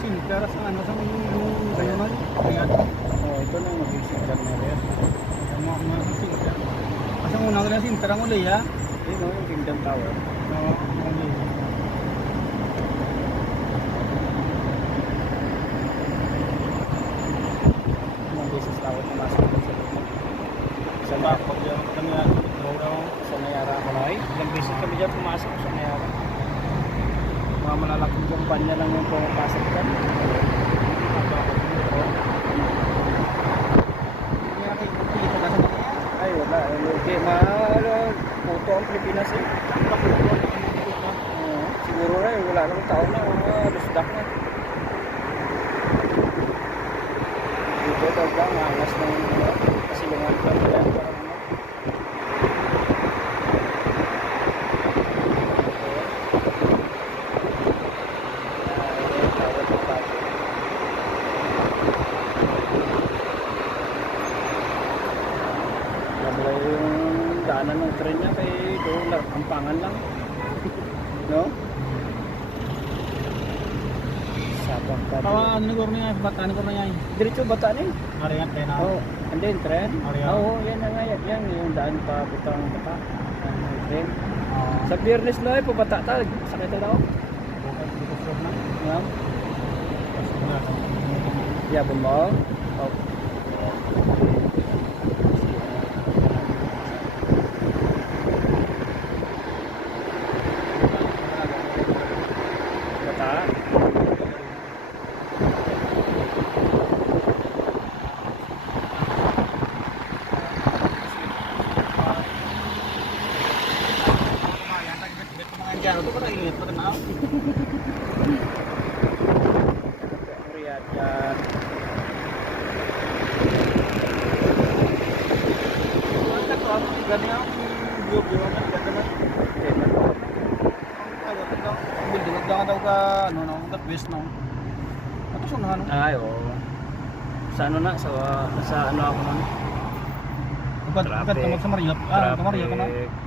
sinter sa ano sa yung kayo man. Ayan. Oh, ito na yung maging sinter na rin. Mga sinter. Kasi ang unang na sinter ang uli ha. Yun o, yung Kingdom Tower. Oo, ang uli. Ilang beses na ako pumasok dun sa loob. Sa bakod yan kami na daw Sa Nayara ako na. Ilang beses kami dyan pumasok sa Nayara. Mga malalaking kumpanya lang yung pumapasok dyan. Ay, wala. Okay, puto ang Pilipinas eh. Siguro na, wala nang taon na. Lusdak na. Dito daw ba, angas ng kasilungan pa nila. Wala yung daanan ng tren niya kay doon, ampangan lang. No? Sabang ka. Ano ni Gorni ay batan ko na yan. Diretso bata ni? Ariyan tayo na. Oh, and then tren? Area. Oo, yan na nga yan. Yung daan pa butang bata. Tren. Sa Biyernes na ay pabata ta. Sakay tayo daw. Yan. Yabon mo? Oh. Bata. Riyadh yan. Ay, oo. Sa ano na? Sa ano ako na? Sa Maria. Sa Maria ka na. Traffic.